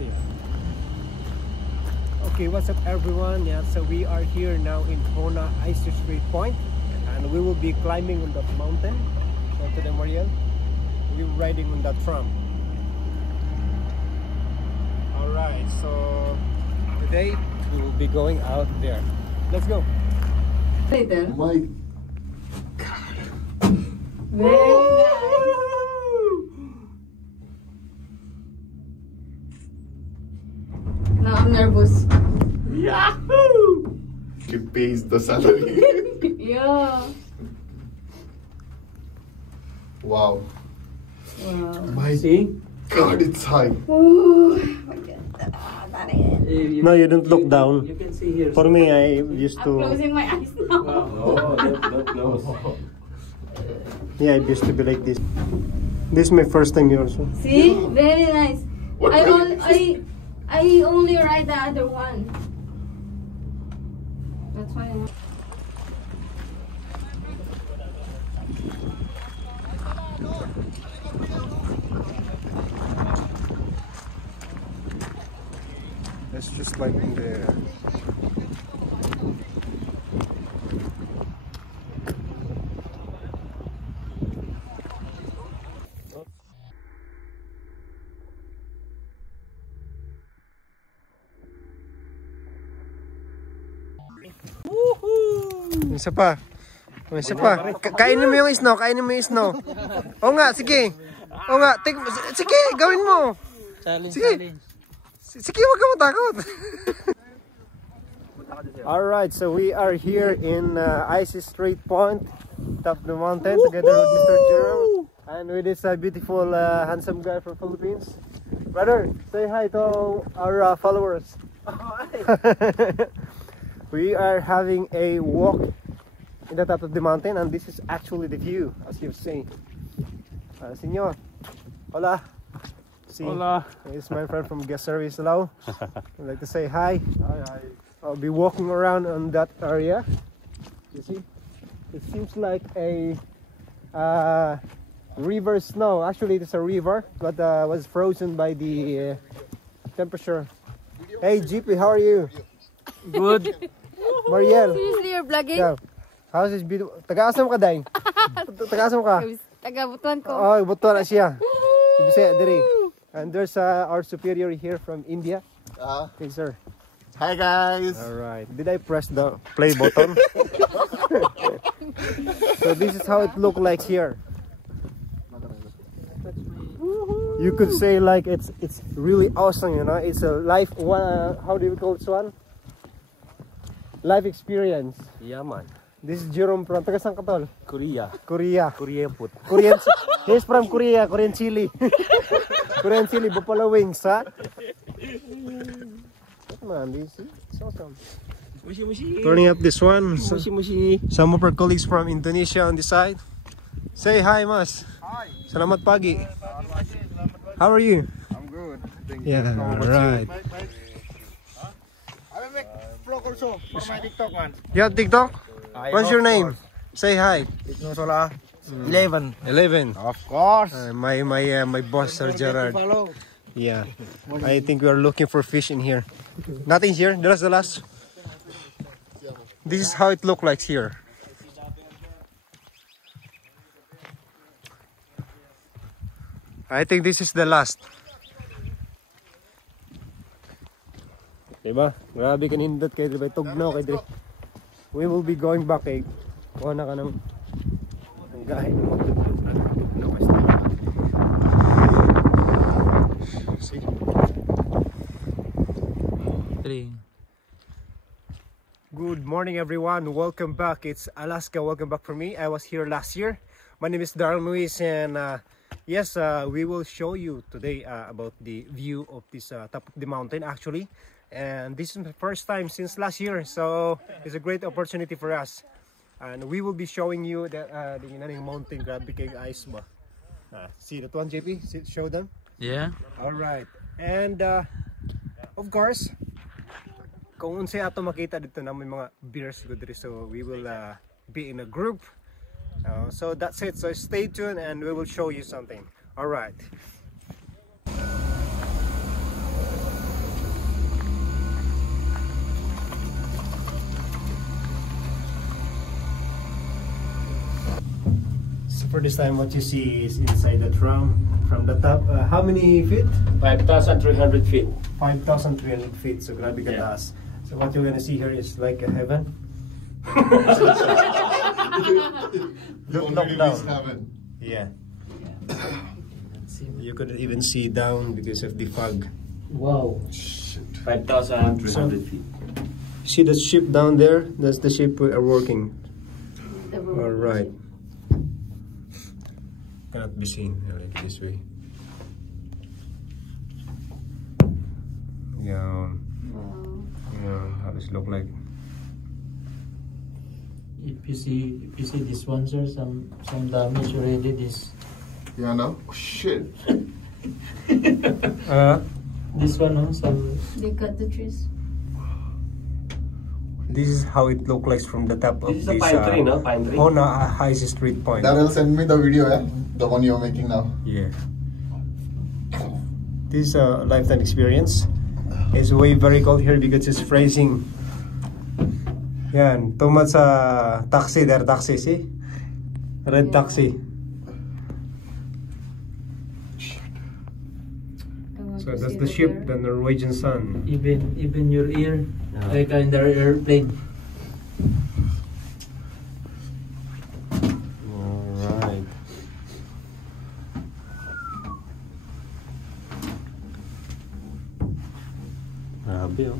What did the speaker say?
see. Okay, what's up everyone? Yeah, so we are here now in Hona Icy Strait Point, and we will be climbing on that mountain. So today, Mariel, we're riding on that tram. Alright, so today we will be going out there. Let's go. Later. My Very nice. Now I'm nervous. Yahoo! He pays the salary. Yeah. Wow. Wow. My See? God, it's high. Ooh. No, you don't look down. You can see here. For me, I used I'm to. closing my eyes now. Oh, don't close. Yeah, I used to be like this. This is my first time here also. See? Very nice. What I really- only ride the other one. That's why. It's just like in the. Isa pa. Isa pa. Kainin mo yung snow. Kainin mo yung snow. O nga, sige. O nga, sige, gawin mo. Sige. Sige, wag ka matakot. Alright, so we are here in Icy Strait Point, top of the mountain, together with Mr. Jerome and with this beautiful, handsome guy from Philippines. Brother, say hi to our followers. We are having a walk in the top of the mountain, and this is actually the view, as you've seen. Senor, hola. See, Hola. it's my friend from Guest Service Lao. I'd like to say hi. Hi. I'll be walking around on that area. You see, it seems like a river snow. Actually, it's a river, but was frozen by the temperature. Hey, GP, how are you? Good. Mariel. Seriously, you're vlogging? Yeah. How's this beautiful? Taga-asam ka, Day? Taga-asam ka? Taga-butuan ko. Oh, buto na siya. Ibisaya, diri. And there's our superior here from India. Hey, sir. Hi guys. Alright. Did I press the play button? So this is how it look like here. You could say like it's really awesome, you know. It's a life one. How do you call this one? Life experience. Yeah, man. This is Jerome from taga saan ka, tol? Korea. Korea. Korean food. Korean. He's from Korea. Korean chili. Korean chili. Buffalo wings, ha? Man, this is awesome. Mushi mushi. Turning up this one. Mushi mushi. Some of our colleagues from Indonesia on the side. Say hi, Mas. Hi. Salamat pagi. How are you? I'm good. Thank Yeah, you. How about alright. you? I will make vlog also for my TikTok, man. You have TikTok? What's your Of name? course. Say hi. Igno Sola. 11. 11. Of course. My boss, Sir Gerard. Follow. Yeah. I think we are looking for fish in here. Nothing here. That's the last. This is how it looks like here. I think this is the last. Diba? Grabe kanindot kay diba? Tugnaw kay diba? We will be going back kay kuha na ka ng gahe ng mga tugnaw. See? Good morning everyone, welcome back. It's Alaska, welcome back for me. I was here last year. My name is Darren Luis, and yes, we will show you today about the view of this top of the mountain actually. And this is my first time since last year, so it's a great opportunity for us. And we will be showing you the mountain. Grabe kay ice ba? See that one, JP? Show them. Yeah. All right. And of course, kung unsay ato makita dito na may mga beers good diri, so we will be in a group. So that's it. So stay tuned and we will show you something. All right. For this time, what you see is inside the tram from the top. How many feet? 5,300 feet. 5,300 feet. So grabe kataas. So what you're gonna see here is like a heaven. Look down. Heaven. Yeah. You couldn't even see down because of the fog. Wow. Shit. 5,300 feet. See the ship down there? That's the ship we are working. All right. Cannot be seen like this way. Yeah. Wow. Yeah. How does it look like? If you see this one, sir, some damage already. This Yeah, no? Oh, shit. this one, no, some. They cut the trees. This is how it looks like from the top of This is this. a pine tree, no? Pine tree. On High Street Point. Daryl, send me the video, yeah? The one you're making now. Yeah. This is a lifetime experience. It's way very cold here because it's freezing. Yan, too much taxi there, taxi, see? Red taxi. So that's the ship, the Norwegian Sun. Even your ear, like in the airplane. Alright. Grabe oh.